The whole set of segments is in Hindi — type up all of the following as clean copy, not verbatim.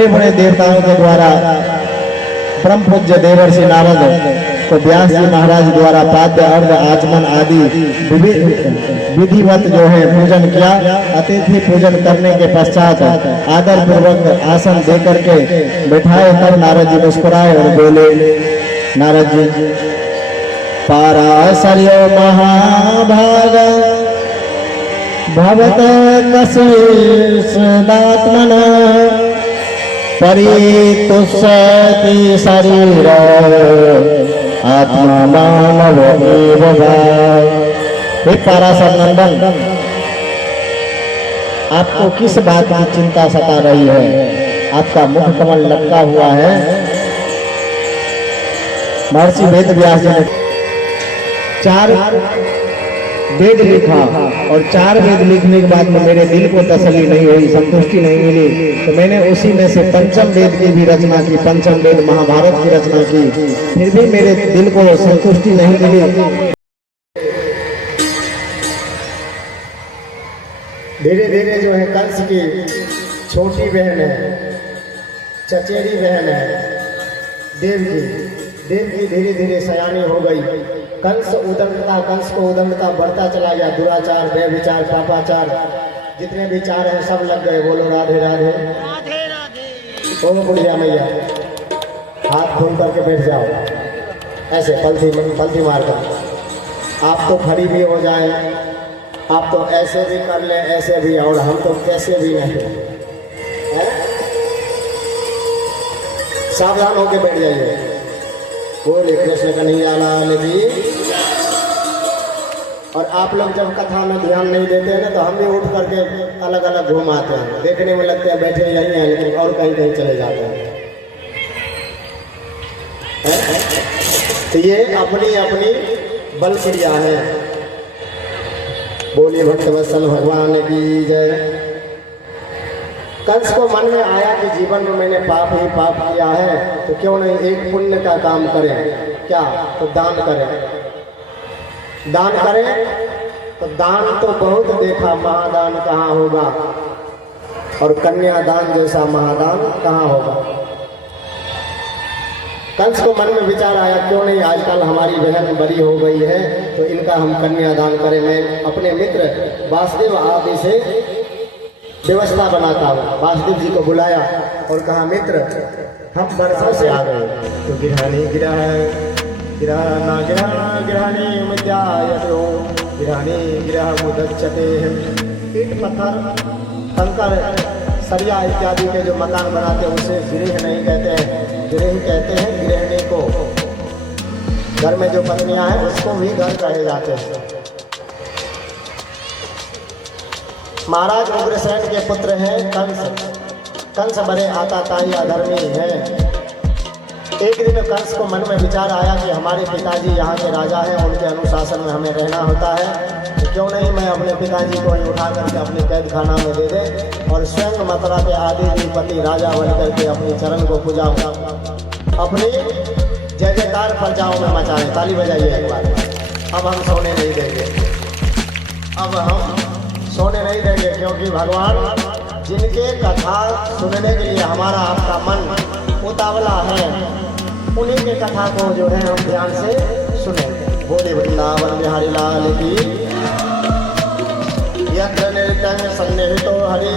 बड़े बड़े देवताओं के द्वारा परम पूज्य देवर्षि नारद को व्यास जी महाराज द्वारा पाद्य अर्घ आचमन आदि विधिवत जो है पूजन किया। अतिथि पूजन करने के पश्चात आदर पूर्वक आसन दे करके बैठाए। तब नारद जी मुस्कुराए और बोले, नारद जी, पाराशर्यो महाभाग भवत कशिदात्मन परितुष्यति शरीर आत्मा मानव एव भाव। हे पाराशर नंदन, आपको किस बात की चिंता सता रही है? आपका मुख कमल लटका हुआ है। महर्षि वेद व्यास जी ने 4 वेद लिखा और 4 वेद लिखने के बाद में मेरे दिल को तसल्ली नहीं हुई, संतुष्टि नहीं मिली, तो मैंने उसी में से पंचम वेद की भी रचना की, पंचम वेद महाभारत की रचना की। फिर भी मेरे दिल को संतुष्टि नहीं मिली। धीरे धीरे जो है कंस की छोटी बहन है, चचेरी बहन है देवकी धीरे धीरे सयानी हो गई। कंस को उदंडता बढ़ता चला गया। दुराचार, व्यभिचार, पापाचार, जितने भी चार हैं सब लग गए। बोलो राधे राधे। ओ बुढ़िया मैया, हाथ खोल करके बैठ जाओ, ऐसे पलथी मार कर। आप तो खड़ी भी हो जाए, आप तो ऐसे भी कर ले, ऐसे भी, और हम तो कैसे भी नहीं। सावधान होके बैठ जाइए। बोले कृष्ण कन्हैया लाल की। और आप लोग जब कथा में ध्यान नहीं देते हैं ना, तो हम भी उठ करके अलग अलग घूम आते हैं। देखने में लगते हैं बैठे यही हैं, लेकिन और कहीं कहीं चले जाते हैं। तो ये अपनी अपनी बल क्रिया है। बोलिए भक्तवत्सल भगवान की जय। कंस को मन में आया कि जीवन में मैंने पाप ही पाप किया है, तो क्यों नहीं एक पुण्य का काम करें। क्या? तो दान करें। दान करें तो दान तो बहुत देखा, महादान कहाँ होगा, और कन्यादान जैसा महादान कहाँ होगा। कंस को मन में विचार आया, क्यों नहीं आजकल हमारी बहन बड़ी हो गई है, तो इनका हम कन्यादान करें। मैं अपने मित्र वासुदेव आदि से व्यवस्था बनाता हूँ। वासुदेव जी को बुलाया और कहा, मित्र हम वर्षा से आ गए, तो गिरहनी गिरह मुदच्यते। ईंट पत्थर कंकर सरिया इत्यादि के जो मकान बनाते हैं उसे गिरह नहीं कहते हैं, गिरह कहते हैं गृहिणी को। घर में जो पत्नियां हैं उसको भी घर कहे जाते हैं। महाराज उग्रसेन के पुत्र हैं कंस। कंस बड़े आताताई अधर्मी हैं। एक दिन कंस को मन में विचार आया कि हमारे पिताजी यहाँ के राजा हैं, उनके अनुशासन में हमें रहना होता है, तो क्यों नहीं मैं अपने पिताजी को ही उठा करके अपने कैद खाना में दे दे और स्वयं मथुरा के आदिपति राजा बन करके अपने चरण को पूजाऊं। अपनी जय जयकार प्रजाओं में मचाएं। ताली बजाइए एक बार। अब हम सोने नहीं देंगे, अब हम सोने नहीं देंगे, क्योंकि भगवान जिनके कथा सुनने के लिए हमारा आपका मन उतावला है, उन्हीं के कथा को जो है हम ध्यान से सुने। बोले वृंदावन बिहारी लाल की। यत्र नृत्यं सन्निहितो हरि।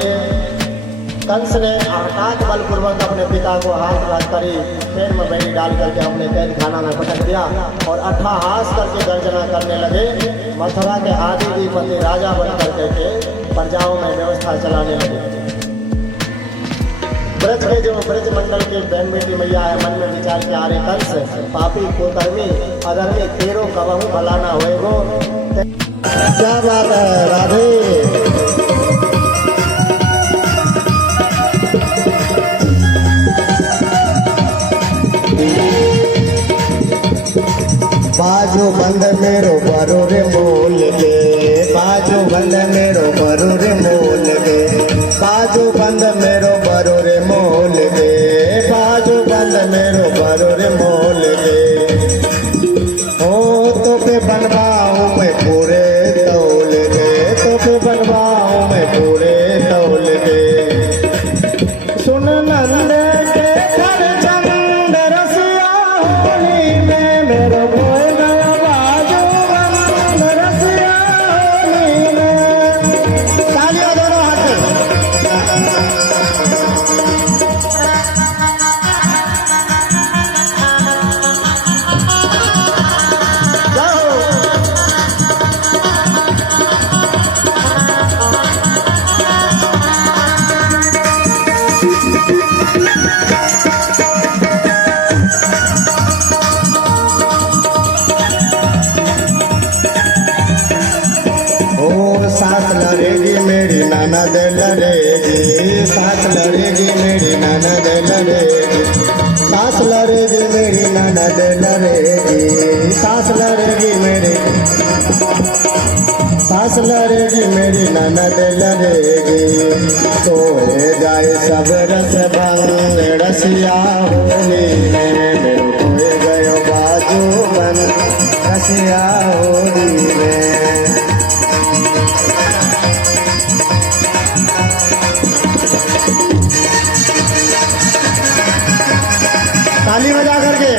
कंस ने आकाश बलपूर्वक अपने पिता को हाथ रख कर पैर में बैरी डाल करके अपने कैद खाना में पटक दिया और अट्ठहास करके गर्जना करने लगे। मथुरा के आदिपति राजा बन करके के प्रजाओं में व्यवस्था चलाने लगे। ब्रज के जो ब्रज मंडल के बहन बेटी मैया है, मन में विचार के आ रहे, कंस पापी कुकर्मी अधर्मी तेरो कबहू भला ना होए वो। क्या बात है राधे। बाजू बंद मेरो बरो रे मोल के, बाजू बंद मेरो बरो रे मोल के, बाजू बंद मेरो बरो रे मोल के, बाजू बंद मेरो बरो रे मोल के। ओ तो पे बनवाऊं मैं पूरे तौल के, तो पे बनवाऊं मैं पूरे तौल के। सुन नंद सास लड़ेगी मेरी ननद लड़ेगी, सास लड़ेगी मेरी ननद लड़ेगी, सास लड़ेगी मेरी ननद लड़ेगी, सास लड़ेगी मेरी, सास लड़ेगी मेरी ननद लड़ेगी। सोए जाए सब रस भंग रसिया होली में, मेरे खोए गयो बाजू बन रसिया होली में। ताली बजा करके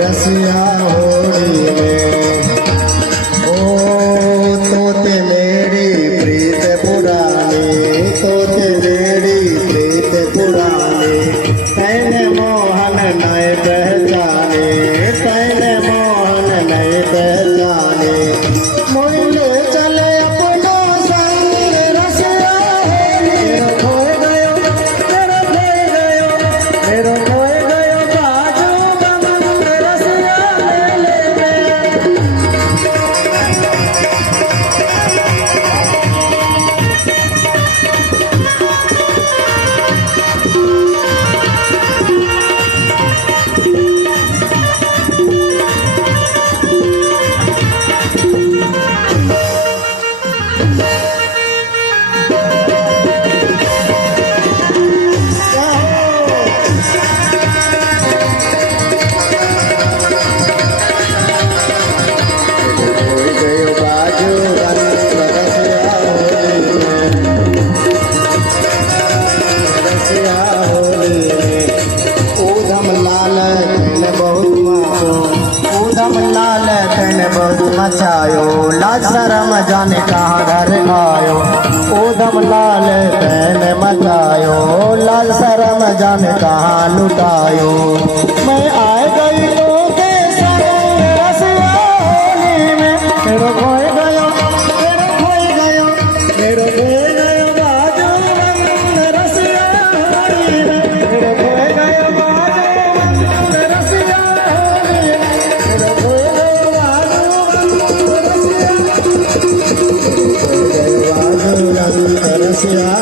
रसिया होली में। ओ तोते मेरी प्रीत पुरानी, तोते मेरी प्रीत पुरानी, तैने मोहन नए पहचाने, तैने मोहन नए पहचाने। मुझे चले अपनो संग रसिया होली, मेरा खोए गयो, मेरा खोए गयो, मेरा खोए गयो बाजू बमन रसिया मेले में। खोए गयो बाजू बमन रसिया होली में, रसिया होली में। ऊधम लाल तैने बहुत मारो, ऊधम लाल तैने बहुत मचायो, लाज शरम जाने कहाँ घर आयो। ऊधम लाल तैने मचायो, लाज शरम जाने कहाँ लुटायो। मैं आए गई के संग रसिया होली में, मेरा खोए गयो, मेरा खोए गयो, मेरा खोए गयो बाजू बंद रसिया होली में, मेरा खोए गयो बाजू बंद रसिया होली में, मेरा खोए गयो बाजू बंद रसिया, खोए गयो बाजू बंद रसिया